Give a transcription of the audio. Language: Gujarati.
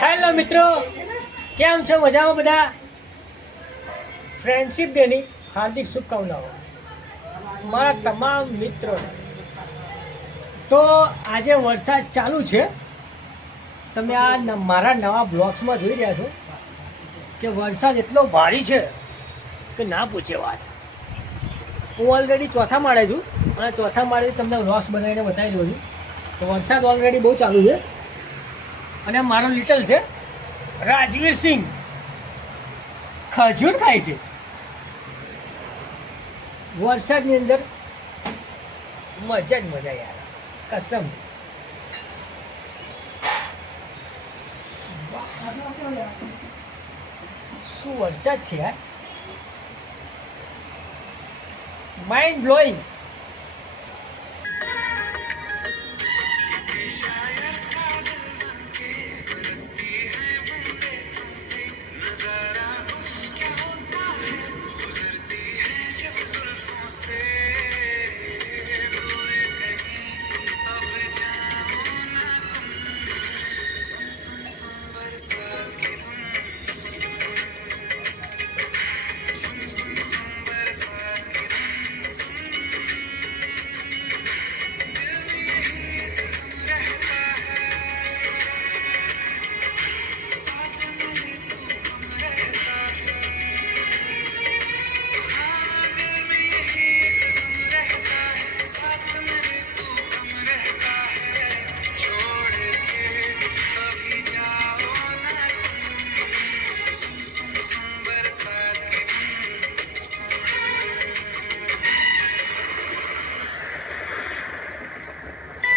હેલો મિત્રો, કેમ છો? મજામાં બધા? ફ્રેન્ડશિપ ડેની હાર્દિક શુભકામનાઓ મારા તમામ મિત્રોને. તો આજે વરસાદ ચાલુ છે. તમે આ મારા નવા બ્લોગ્સમાં જોઈ રહ્યા છો કે વરસાદ એટલો ભારી છે કે ના પૂછે વાત. હું ઓલરેડી ચોથા માળે છું અને ચોથા માળે તમને બ્લોગ્સ બનાવીને બતાવી રહ્યો છું. તો વરસાદ ઓલરેડી બહુ ચાલુ છે અને મારો લિટલ છે રાજવીર સિંહ ખજૂર ખાય છે વરસાદની અંદર. મજા જ મજા યાર, કસમ. શું વરસાદ છે યાર, માઇન્ડ બ્લોઈંગ.